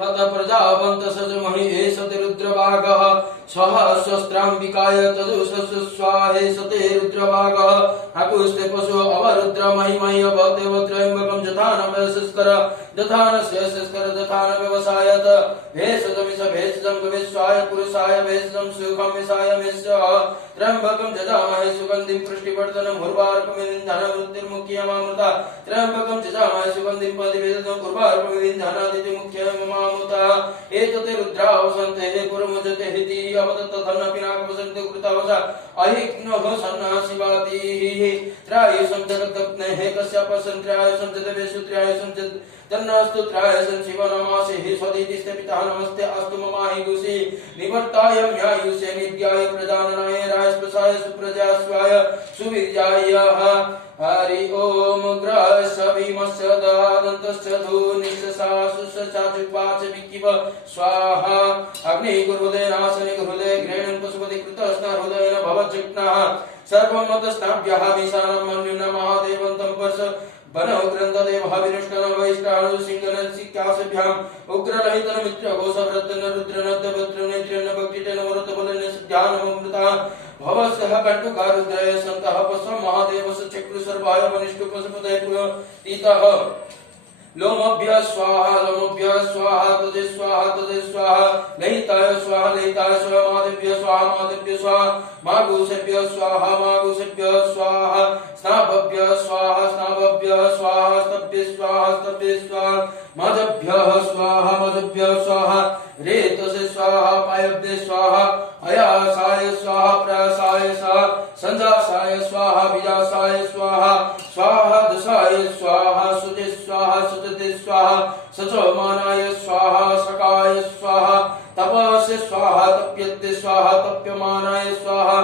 तत प्रजावन्त सजमहि एषते रुद्रभागः सहस्रस्त्राम्बिकाय तदुषस्वाहेषते रुद्रभागः अकुस्ते पशु अवरुद्रमहिमहि अवदेवत्रयम्बकं यथा न वयस्कर यथा न शेषस्कर यथा न व्यवसायत भेषजमिष भेषजं विश्वाय पुरुषाय भेषजं सुखं विषाय मिश्र त्र्यम्बकं जजामहे सुगन्धिं पुष्टिवर्धनं उर्वारुकमिन्दनवृत्तिर्मुख्यमामृता त्र्यम्बकं जजामहे सुगन्धिं पदिवेदनं उर्वारुकमिन्दनादित्यमुख्यमामृता एतते रुद्रावसन्ते पुरमुजते हिति अवदत्तधन्नपिनाकवसन्ते कृतावसा अहिग्नः सन्नः शिवातिः त्रायुषं जगद्दग्नेः कस्यापसन्त्र्यायुषं जगदेशुत्र्यायुषं तन्नास्तु त्रायुषं शिवनमासेः स्वदितिस्ते पिता नमस्ते अस्तु ममाहि गुषि निवर्ताय म्यायुषे नित्याय प्रजाननाय राजस्पसाय सुप्रजास्वाय सुविर्याय हरि ओम ग्रहसविमस्य दन्तस्य धूनिशसासुषचाचुपाच विकिव स्वाहा अग्नि गुरुदय नाशनि गुरुदय ग्रहणं पशुपति कृतस्न हृदयेन भवज्जिग्नः सर्वमतस्ताभ्यः विशानं मन्युन महादेवन्तं पर्ष बनो ग्रन्थदेव विनुष्टन वैष्णानु सिंहन सिक्कासभ्याम उग्ररहितन मित्र घोषव्रतन रुद्रनद्दवत्र नेत्रेण भक्तितेन वरतबलेन ध्यानममृता भवस्यः कण्टुकारुद्रय सन्तः पश्व महादेवस्य चक्रु सर्वाय वनिष्ठु पशुपतये पुरतीतः लोमभ्य स्वाहा तदे स्वाहा लयिताय स्वाहा महादेभ्य स्वाहा मागुषेभ्य स्वाहा स्वाहा स्नाभभ्य स्वाहा स्तभ्य स्वाहा मजभ्य स्वाहा रेतसे स्वाहा पायभ्य स्वाहा अयासाय स्वाहा प्रयासाय स्वाहा संजासाय स्वाहा विजासाय स्वाहा दशाय स्वाहा सुते स्वाहा सुतते स्वाहा सचमानाय स्वाहा सकाय स्वाहा तपसे स्वाहा तप्यते स्वाहा तप्यमानाय स्वाहा